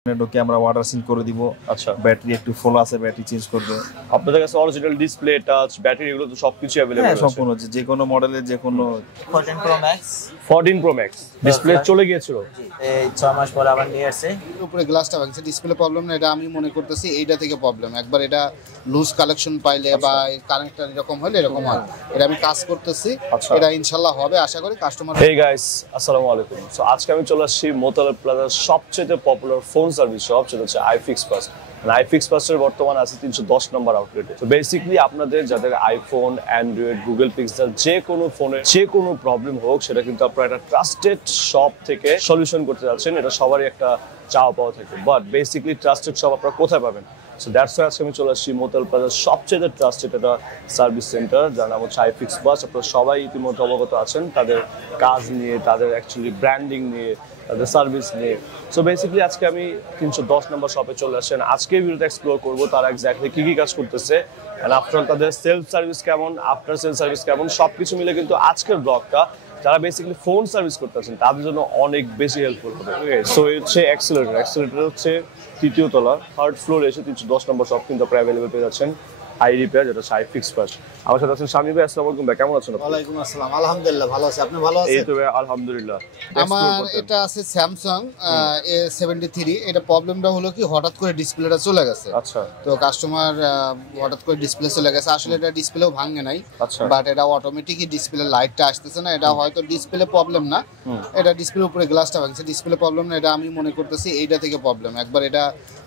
ঢোকে আমরা water seal করে দিব। আচ্ছা, ব্যাটারি একটু ফুল আছে, ব্যাটারি চেঞ্জ করবে। আপনাদের কাছে অরিজিনাল ডিসপ্লে, টাচ, ব্যাটারি এগুলো তো সবকিছু अवेलेबल হ্যাঁ, আছে। সম্পূর্ণ যে কোনো মডেলের যে কোনো 14 Pro Max 14 Pro Max display চলে গিয়েছিল, এই 6 মাস পরে আবার নিয়ে আসছে। উপরে গ্লাসটা ভাঙছে, ডিসপ্লে প্রবলেম না, এটা আমি মনে করতেছি এইটা থেকে প্রবলেম। একবার এটা লুজ কালেকশন পাইলে বা কানেক্টর এরকম হলে এরকম হয়, এটা আমি কাজ করতেছি, এটা ইনশাআল্লাহ হবে আশা করি কাস্টমার। হেই গাইস, আসসালামু আলাইকুম। সো আজকে আমি চলে আসছি মোতালেব প্লাজার সবচেয়ে পপুলার ফোন সার্ভিস শপ, সেটা হচ্ছে আইফিক্স ফার্স্ট। আইফিক্স ফার্স্টের বর্তমানে আছে 310 নম্বর আউটলেটে। তো বেসিক্যালি আপনাদের যাদের আইফোন, অ্যান্ড্রয়েড, গুগল পিক্সেল যে কোনো ফোনের যে কোনো প্রবলেম হোক, সেটা কিন্তু আপনারা একটা ট্রাস্টেড শপ থেকে সলিউশন করতে যাচ্ছেন, এটা সবারই একটা চাওয়া পাওয়া থাকে। বাট বেসিক্যালি ট্রাস্টেড শপ আপনারা কোথায় পাবেন? সো দ্যাটস ওয়াই আজকে আমি চলে আসছি মোতালেব প্লাজার সবচেয়ে ট্রাস্টেড একটা সার্ভিস সেন্টার, যার নাম হচ্ছে আইফিক্স ফার্স্ট। আপনারা সবাই ইতিমধ্যে অবগত আছেন তাদের কাজ নিয়ে, তাদের অ্যাকচুয়ালি ব্র্যান্ডিং নিয়ে, তাদের সার্ভিস নিয়ে। সো বেসিক্যালি আজকে আমি 310 নম্বর শপে চলে আসেন। আজকে ভিডিওতে এক্সপ্লোর করবো তারা এক্স্যাক্টলি কি কি কাজ করতেছে, অ্যান্ড আফটার তাদের সেলফ সার্ভিস কেমন, আফটার সেল সার্ভিস কেমন, সবকিছু মিলে কিন্তু আজকের ব্লগটা যারা বেসিক্যালি ফোন সার্ভিস করতেছেন তাদের জন্য অনেক বেশি হেল্পফুল হবে। সো হচ্ছে অ্যাক্সেলারেটর হচ্ছে তৃতীয় তলা, থার্ড ফ্লোরে এসে 310 নম্বর শপ কিন্তু আপনারা অ্যাভেলেবল পেয়ে যাচ্ছেন। আই রিপেয়ার, যেটা হচ্ছে আইফিক্স ফার্স্ট। আমার সাথে আছেন শামীম ভাই। আসসালামু আলাইকুম ভাই, কেমন আছেন আপনি? ওয়ালাইকুম আসসালাম, আলহামদুলিল্লাহ ভালো আছি, আপনি ভালো আছেন? এই তো ভাই আলহামদুলিল্লাহ। আমার এটা আছে স্যামসাং A73। এটা প্রবলেমটা হলো কি, হঠাৎ করে ডিসপ্লেটা চলে গেছে। আচ্ছা, তো কাস্টমার হঠাৎ করে ডিসপ্লে চলে গেছে, আসলে এটা ডিসপ্লেও ভাঙে নাই, আচ্ছা, বাট এটা অটোমেটিকই ডিসপ্লে লাইটটা আসতেছে না। এটা হয়তো ডিসপ্লে প্রবলেম না, এটা ডিসপ্লে উপরে গ্লাসটা ভাঙছে, ডিসপ্লে প্রবলেম না, এটা আমি মনে করতেছি এইটা থেকে প্রবলেম। একবার এটা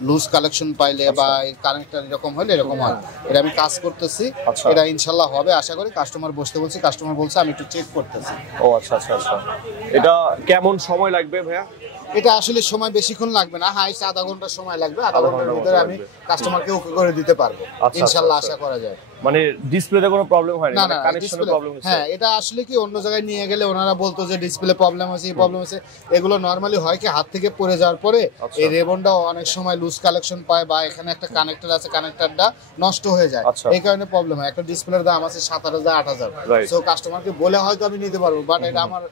লুজ কালেকশন পাইলে বা কানেক্টর এরকম হলে এরকম হয়, এটা আমি কাজ করতেছি, এটা ইনশাআল্লাহ হবে আশা করি। কাস্টমার বসতে বলছি, কাস্টমার বলছে আমি একটু চেক করতেছি। ও আচ্ছা আচ্ছা আচ্ছা। এটা কেমন সময় লাগবে ভাইয়া? এটা আসলে সময় বেশিক্ষণ লাগবে না, হাইস্ট আধা ঘন্টা সময় লাগবে। আধা ঘন্টার ভিতরে আমি কাস্টমারকে ওকে করে দিতে পারবো ইনশাআল্লাহ, আশা করা যায়। মানে ডিসপ্লেতে কোনো প্রবলেম হয় না, না, কানেকশনের প্রবলেম হচ্ছে? হ্যাঁ, এটা আসলে কি অন্য জায়গায় নিয়ে গেলে ওনারা বলতো যে ডিসপ্লে প্রবলেম আছে, এই প্রবলেম আছে। এগুলো নরমালি হয় কি, হাত থেকে পড়ে যাওয়ার পরে এই রেবনটা অনেক সময় লুজ কালেকশন পায় বা এখানে একটা কানেক্টর আছে, কানেক্টরটা নষ্ট হয়ে যায়, এই কারণে প্রবলেম হয়। একটা ডিসপ্লের দাম আছে 7,000 8,000। সো কাস্টমারকে বলে হয়তো আমি নিতে পারবো, বাট এটা আমার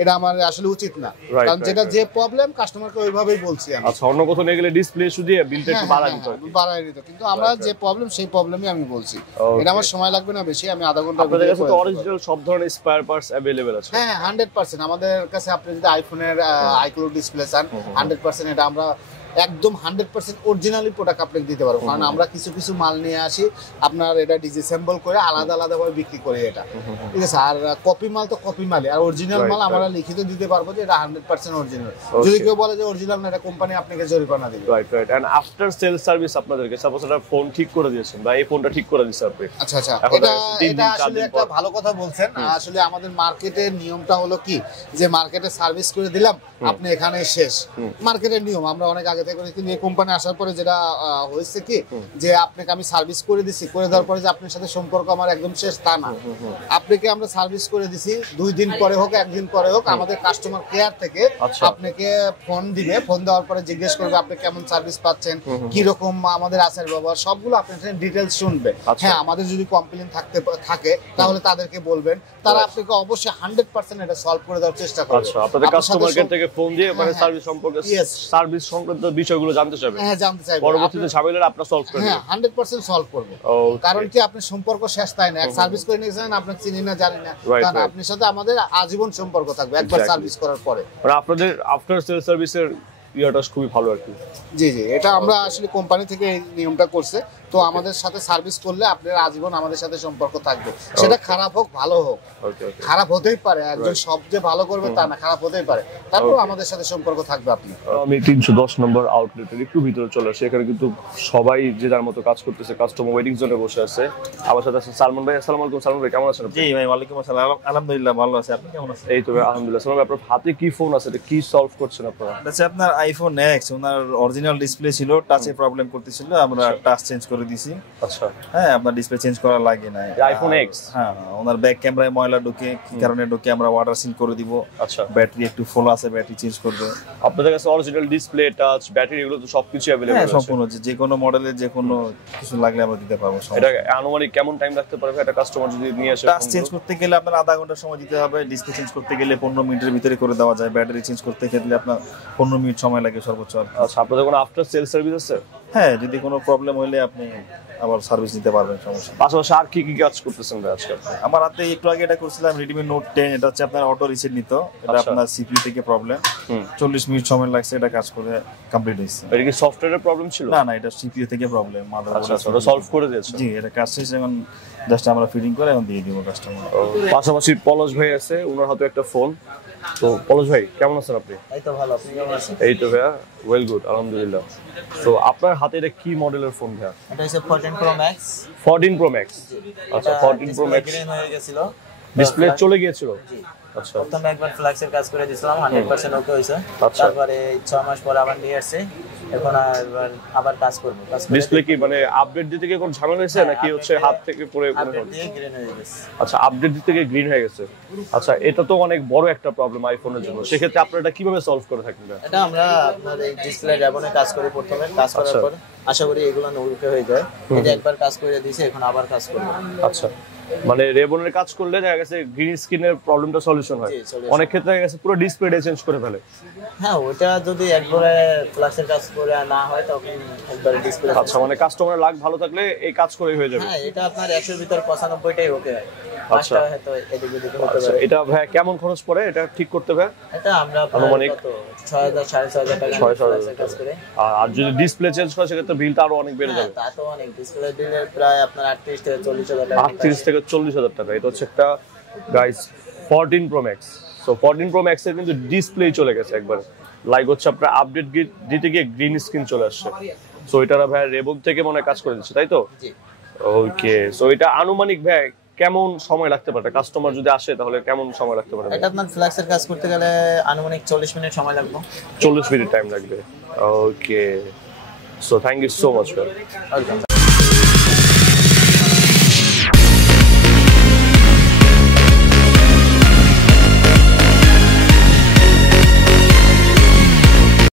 এটা আমার আসলে উচিত না, কারণ যেটা যে প্রবলেম কাস্টমারকে ওইভাবেই বলছি আমি। আচ্ছা, অন্য কোথাও নিয়ে গেলে ডিসপ্লে শুধু বিলটা একটু বাড়ায় দিতে হবে, বাড়ায় দিতে, কিন্তু আমরা যে প্রবলেম সেই প্রবলেমই আমি বলছি। এটা আমার সময় লাগবে না বেশি, আমি আধা ঘন্টা। আপনাদের কাছে তো অরিজিনাল সব ধরনের স্পেয়ার পার্টস अवेलेबल আছে? হ্যাঁ, 100% আমাদের কাছে। আপনি যদি আইফোনের আইক্লাউড ডিসপ্লে চান, 100% এটা আমরা একদম 100% অরিজিনালি প্রোডাক্ট আপনাকে দিতে পারবো, কারণ আমরা কিছু কিছু মাল নিয়ে আসি, আপনার এটা ডিসঅ্যাসেম্বল করে আলাদা আলাদা ভাবে বিক্রি করি এটা, ঠিক আছে। আর কপি মাল তো কপি মালই, আর অরিজিনাল মাল আমরা লিখিত দিতে পারবো যে এটা 100% অরিজিনাল। যদি কেউ বলে যে অরিজিনাল না, এটা কোম্পানি আপনাকে জরিমানা দিবে। Right right. And after sale service আপনাদেরকে সাপোজ একটা ফোন ঠিক করে দিয়েছেন বা এই ফোনটা ঠিক করে দিয়েছেন আপনি। আচ্ছা আচ্ছা, এটা আসলে একটা ভালো কথা বলছেন। আসলে আমাদের মার্কেটের নিয়মটা হলো কি, যে মার্কেটে সার্ভিস করে দিলাম, আপনি এখানে শেষ। মার্কেটের নিয়ম আমরা অনেক আগে থেকে করি, কিন্তু এই কোম্পানি আসার পরে যেটা হয়েছে কি, যে আপনাকে আমি সার্ভিস করে দিছি, করে দেওয়ার পরে যে আপনার সাথে সম্পর্ক আমার একদম শেষ তা না। আপনাকে আমরা সার্ভিস করে দিছি, 2 দিন পরে হোক 1 দিন পরে হোক, আমাদের কাস্টমার কেয়ার থেকে আপনাকে ফোন দিবে। ফোন দেওয়ার পরে জিজ্ঞেস করবে আপনি কেমন সার্ভিস পাচ্ছেন, কি রকম আমাদের আচার ব্যবহার, সবগুলো আপনার ডিটেইলস শুনবে। হ্যাঁ, আমাদের যদি কমপ্লেইন থাকে তাহলে তাদেরকে বলবেন, তারা আপনাকে অবশ্যই 100% এটা সলভ করে দেওয়ার চেষ্টা করবে। আচ্ছা, আপনাদের কাস্টমার কেয়ার থেকে ফোন দিয়ে মানে সার্ভিস সম্পর্কে, সার্ভিস সংক্রান্ত বিষয়গুলো জানতে চাইবে। হ্যাঁ, জানতে চাইবে, পরবর্তীতে ঝামেলাটা আপনারা সলভ করে দিবেন। হ্যাঁ, 100% সলভ করবে। কারণ কি, আপনি সম্পর্ক শেষ তাই না, এক সার্ভিস করে নিয়েছেন, আপনাকে চিনি না জানি না, কারণ আপনার সাথে আমাদের আজীবন সম্পর্ক থাকবে একবার সার্ভিস করার পরে। আর আপনাদের আফটার সেল সার্ভিসের ইয়াটা খুবই ভালো আর কি। জি জি, এটা আমরা আসলে কোম্পানি থেকে এই নিয়মটা করছে। তো আমাদের সাথে সার্ভিস করলে আপনার আজীবন আমাদের সাথে সম্পর্ক থাকবে, সেটা খারাপ হোক ভালো হোক। খারাপ হতেই পারে, একজন সব যে ভালো করবে তা না, খারাপ হতেই পারে, তারপর আমাদের সাথে সম্পর্ক থাকবে। আপনি আমি 310 নম্বর আউটলেটের একটু ভিতরে চলে আসি। এখানে কিন্তু সবাই যে যার মতো কাজ করতেছে, কাস্টমার ওয়েটিং জোনে বসে আছে। আমার সাথে আছে সালমান ভাই। আসসালামু আলাইকুম। সালমান ভাই, কেমন আছেন আপনি? জি ভাই, ওয়ালাইকুম আসসালাম, আলহামদুলিল্লাহ ভালো আছি, আপনি কেমন আছেন? এই তো ভাই আলহামদুলিল্লাহ। সালমান ভাই, আপনার হাতে কি ফোন আছে, এটা কি সলভ করছেন আপনারা? আচ্ছা, আপনার আইফোন X, ওনার অরিজিনাল ডিসপ্লে ছিল, টাচে প্রবলেম করতেছিল, আমরা টাচ চেঞ্জ করে দিয়েছি। আচ্ছা, হ্যাঁ, আপনার ডিসপ্লে চেঞ্জ করা লাগে না। আইফোন X, হ্যাঁ, ওনার ব্যাক ক্যামেরায় ময়লা ঢোকে, কি কারণে ঢোকে আমরা ওয়াটার সিল করে দিব। আচ্ছা, ব্যাটারি একটু ফুল আছে, ব্যাটারি চেঞ্জ করবে। আপনাদের কাছে অরিজিনাল ডিসপ্লে, টাচ, ব্যাটারি এগুলো তো সবকিছু अवेलेबल হ্যাঁ, আছে? সম্পূর্ণ যে কোনো মডেলের যে কোনো কিছু লাগলে আমরা দিতে পারবো। এটা আনুমানিক কেমন টাইম লাগতে পারবে একটা কাস্টমার যদি নিয়ে আসে? টাচ চেঞ্জ করতে গেলে আপনার আধা ঘন্টা সময় দিতে হবে, ডিসপ্লে চেঞ্জ করতে গেলে 15 মিনিটের ভিতরে করে দেওয়া যায়, ব্যাটারি চেঞ্জ করতে গেলে আপনার 15 মিনিট সময় সময় লাগে সর্বোচ্চ আর কি। আচ্ছা, আপনাদের কোনো আফটার সেল সার্ভিস আছে? হ্যাঁ, যদি কোনো প্রবলেম হলে আপনি আবার সার্ভিস দিতে পারবেন, সমস্যা নেই। পাশাপাশি আর কি কি কাজ করতেছেন ভাই আজকে? আমার হাতে একটু আগে এটা করছিলাম Redmi Note 10, এটা হচ্ছে আপনার অটো রিসেট নিত, এটা আচ্ছা। আপনার সিপিইউ থেকে প্রবলেম, 40 মিনিট সময় লাগছে, এটা কাজ করে কমপ্লিট হয়েছে। এটা কি সফটওয়্যারের প্রবলেম ছিল? না না, এটা সিপিইউ থেকে প্রবলেম, আচ্ছা, ওটা সলভ করে দিয়েছে। জি, এটা কাজ শেষ, এখন জাস্ট আমরা ফিটিং করে এখন দিয়ে দিব কাস্টমার। পাশাপাশি পলাশ ভাই আছে, ওনার হাতে একটা ফোন। তো পলাশ ভাই কেমন আছেন আপনি? এই তো ভালো, আপনি কেমন আছেন? এই তো ভাইয়া, ওয়েল গুড, আলহামদুলিল্লাহ। তো আপনার হাতে এটা কি মডেলের ফোন ভাইয়া? এটা হচ্ছে 14 Pro Max। 14 Pro Max। আচ্ছা, 14 Pro Max গ্রিন হয়ে গেছিল, ডিসপ্লে চলে গিয়েছিল। জি। আচ্ছা, প্রথমে একবার ফ্ল্যাক্সের কাজ করে দিয়েছিলাম, 100% ওকে হয়েছে। আচ্ছা। তারপরে 6 মাস পরে আবার নিয়ে আসছে, এখন আবার কাজ করবো। ডিসপ্লে কি মানে আপডেট দিতে গিয়ে কোন ঝামেলা হয়েছে নাকি হচ্ছে হাত থেকে পড়ে কোনো? আপডেট দিয়ে গ্রিন হয়ে গেছে। আচ্ছা, আপডেট দিতে গিয়ে গ্রিন হয়ে গেছে। আচ্ছা, এটা তো অনেক বড় একটা প্রবলেম আইফোনের জন্য, সেক্ষেত্রে আপনারা এটা কিভাবে সলভ করে থাকেন? এটা আমরা আপনার এই ডিসপ্লে র্যাবনে কাজ করি, প্রথমে কাজ করার আচ্ছা। পর আশা করি এগুলো ওকে হয়ে যায়। এটা একবার কাজ করে দিয়েছে, এখন আবার কাজ করবো। আচ্ছা, মানে রেবনের কাজ করলে দেখা গেছে গ্রিন স্ক্রিনের প্রবলেমটা সলিউশন হয়। জি, solution। অনেক ক্ষেত্রে দেখা গেছে পুরো ডিসপ্লেটা চেঞ্জ করে ফেলে। হ্যাঁ, ওটা যদি একবারে ফ্ল্যাক্সের কাজ করে না হয় তখন একবার ডিসপ্লে। আচ্ছা, মানে কাস্টমারের লাক ভালো থাকলে এই কাজ করেই হয়ে যাবে। হ্যাঁ, এটা আপনার 100 এর ভিতর 95টাই ওকে হয়। আচ্ছা। পাঁচটা হয়তো এদিক ওদিক হতে আচ্ছা, পারে। এটা ভাই কেমন খরচ পড়ে এটা ঠিক করতে ভাই? এটা আমরা আনুমানিক? কত 6000 6500 টাকা 6,500 ফ্ল্যাক্সের কাজ করে। আর যদি ডিসপ্লে চেঞ্জ করে সেক্ষেত্রে বিলটা আরো অনেক বেড়ে হ্যাঁ, যাবে। তা তো অনেক। ডিসপ্লে দিলে প্রায় আপনার 38 থেকে 40,000 টাকা। 38 থেকে 40,000 টাকা। এটা হচ্ছে একটা guys 14 Pro Max। So 14 Pro Max এর কিন্তু ডিসপ্লে চলে গেছে একবার, লাইক হচ্ছে আপনার আপডেট দিতে গিয়ে গ্রিন স্ক্রিন চলে আসছে। সো এটা ভাই রেবন থেকে মনে হয় কাজ করে দিচ্ছে, তাই তো? জি। ওকে, সো এটা আনুমানিক ভাই কেমন সময় লাগতে পারে? কাস্টমার যদি আসে তাহলে কেমন সময় লাগতে পারে? এটা আপনার ফ্ল্যাক্সের কাজ করতে গেলে আনুমানিক 40 মিনিট সময় লাগবে। 40 মিনিট টাইম লাগবে। Okay, so thank you so much ভাই। ওয়েলকাম।